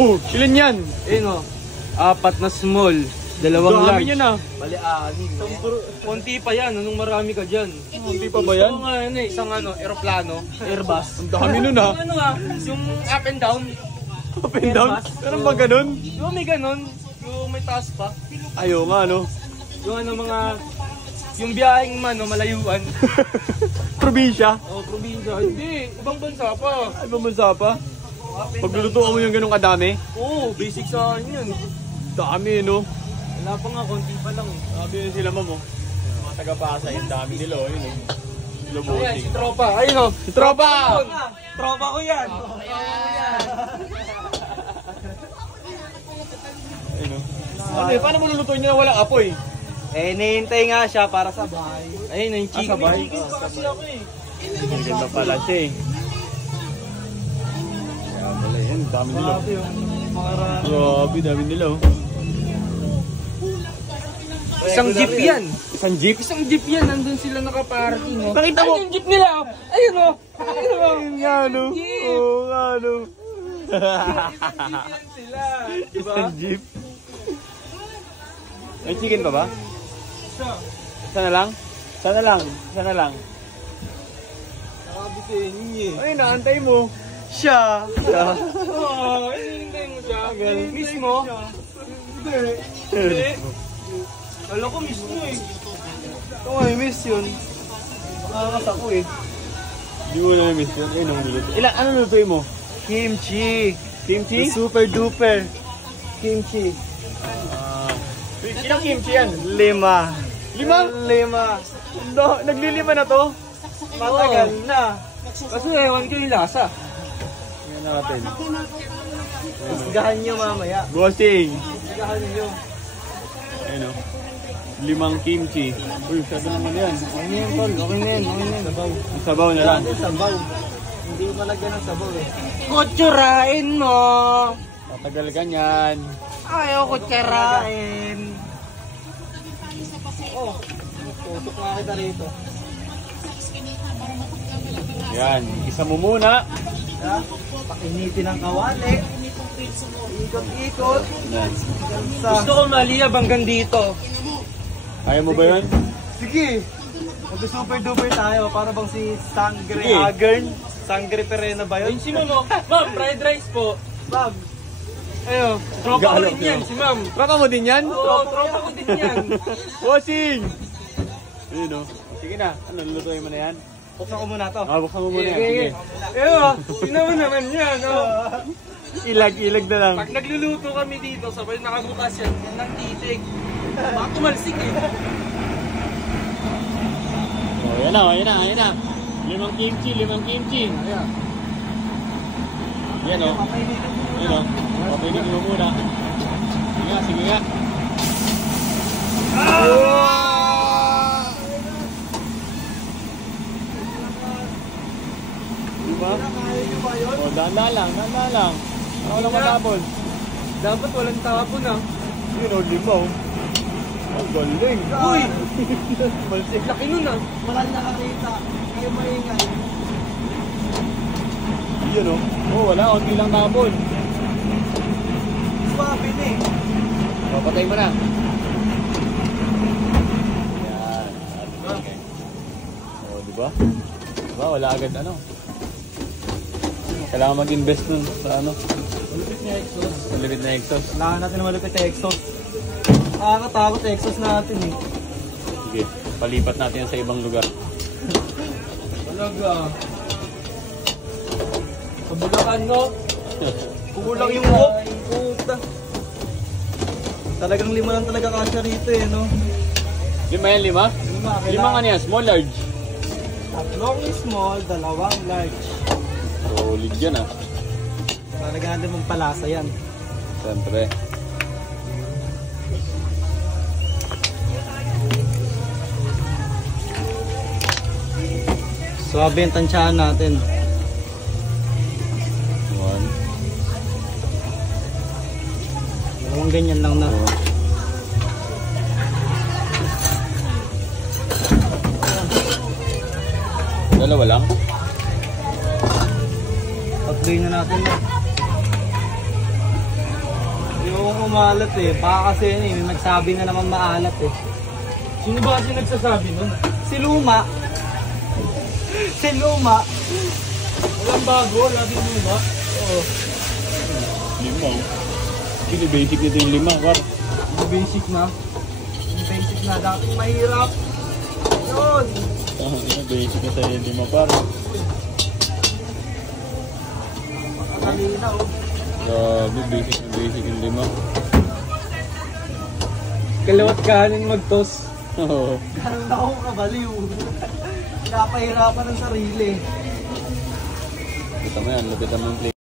Oh, ilan yan? Ayun o. 4 na small. 2 large. Dami yan ah. Bali, konti pa yan. Anong marami ka dyan? Konti pa ba yan? Gusto ko nga isang aeroplano, Airbus. Ang dami nun ah. Yung up and down. Up and down? Ganun ba ganun? Yung may ganun. Yung may taas pa. Ayaw nga no. Yung yung biyaheng malayuan. Probinsya? Probinsya. Hindi, ibang bansa pa. Ibang bansa pa? Paglulutuan mo yung ganun kadami? Oo, basic sa akin yun. Dami no? Wala pa nga, konti pa lang. Sabi yun sila ma'am oh. Mga taga-Pasay, yung dami nila oh. Yun oh. Ayan, si Tropa. Ayun o. Si Tropa! Tropa ko yan. Ayun oh. Ano paano mo lulutuin nyo na walang apoy? Nihintay nga siya para sabay. Ayun, yung chicken. Sabay? Chicken pa kasi ako eh. Ang ganda pala siya eh. Kaya pala yan, dami nila oh. Grabe, dami nila oh. Isang jeep yan. Isang jeep? Isang jeep yan. Nandun sila nakaparking. Oh. Nakita mo? Ayun yung jeep nila. Oh. Ayun o. Ayun o. Ayun nga no. Oo nga no. Isang jeep yan sila. Diba? Isang jeep. May chicken pa ba? Isa na lang? Sana lang. Sana lang. Nakabi sa inyo eh. Ay, naantay mo. Siya. Oo, hinihintay mo siya. Miss mo? Hindi. Alam ko miss mo eh. Ito nga, miss yun. Nakakas ako eh. Hindi mo na miss yun. Ayun ang luluto. Ilan? Ano lutuin mo? Kimchi. Kimchi? The super duper. Kimchi. Ilang kimchi yan? 5. 5? 5. Naglilima na to? Matagal na. Kasi ewan ko yung lasa. Tingnan natin. Isgahan nyo mamaya. Bossing. Isgahan nyo. Ayun o. 5 kimchi. Uy, sabi naman yan. Okay na yun, tol. Okay na yun. Sabaw. Ang sabaw na lang. Sabaw. Hindi ko malagyan ng sabaw eh. Kutsurain mo! Tatagal ganyan. Ayaw kutsurain. Oh, tutok nga kita rito. Yan. Isa mo muna. Pakinitin ang kawali. Ikot-ikot. Yan. Gusto ko maliyab hanggang dito. Kaya mo ba yan? Sige. Mag-super duper tayo. Para bang si Sangre Sige. Agern. Sangre Perena ba yun? Si Ma'am. Ma'am, fried rice po. Ma'am. Ayun. Tropa ko din yan, si Ma'am. Tropa mo din yan? Oo, tropa ko din yan. Bossing! Ayun o. Sige na. Ano, lulutuin mo na yan? Buksan ko muna to. Buksan mo muna yan. Sige. Ayun, tingnan mo naman yan. Ilag na lang. Pag nagluluto kami dito, sabay nakabukas yan ng titig. Baka tumalsik eh. Oh, yan na, yan na, yan na. 5 kimchi, 5 kimchi. Yan o. Yan o. Papinitin mo muna. Sige nga, sige nga. Diba? O, dahan-dahan lang, dahan-dahan lang. Walang matapon. Dapat walang tapon ah. Yun o, 5 o. Ang galing. Uy! Malsik. Laki nun ah. Mahal na kakita. Kayo maingay. Yun o. Oh, wala. Unti lang tapon. Swabe na eh. O, patay mo na. Yan. O, diba? Diba? Wala agad ano. Kailangan mag-invest nun sa ano. Malupit na exhaust. Malupit na exhaust. Kailangan natin na malupit na exhaust. Nakakatakot exhaust natin eh. Sige, palipat natin sa ibang lugar. Talaga. Sa Bulacan no? Kukulang yung hook. Puta. Talagang 5 lang talaga kasya rito eh no? 5 yan, 5? 5 nga niya, small, large. 3 small, 2 large. Solid yan ah. Talaga natin magpalasa yan. Siyempre. Swabe yung tansyahan natin. 1. Dalawang ganyan lang na. Dalawa lang? Tatloy na natin. umalat eh. Baka kasi yun eh, may nagsabi na naman maalat eh. Sino ba kasi nagsasabi nun? Si Luma. Si Luma. Walang bago, laging Luma. Oo. Lima oh. Hindi basic nito yung lima, par. Basic na. Basic na. Dating mahirap. Yun. Basic na sa'yo yung lima, par. Nakalina oh. Grabe, basic yung lima. Kaliwat kanin magtos. Oo. Ganun na akong kabaliw. Pinapahirapan ng sarili. Kita mo yan, lapitan mo yung play.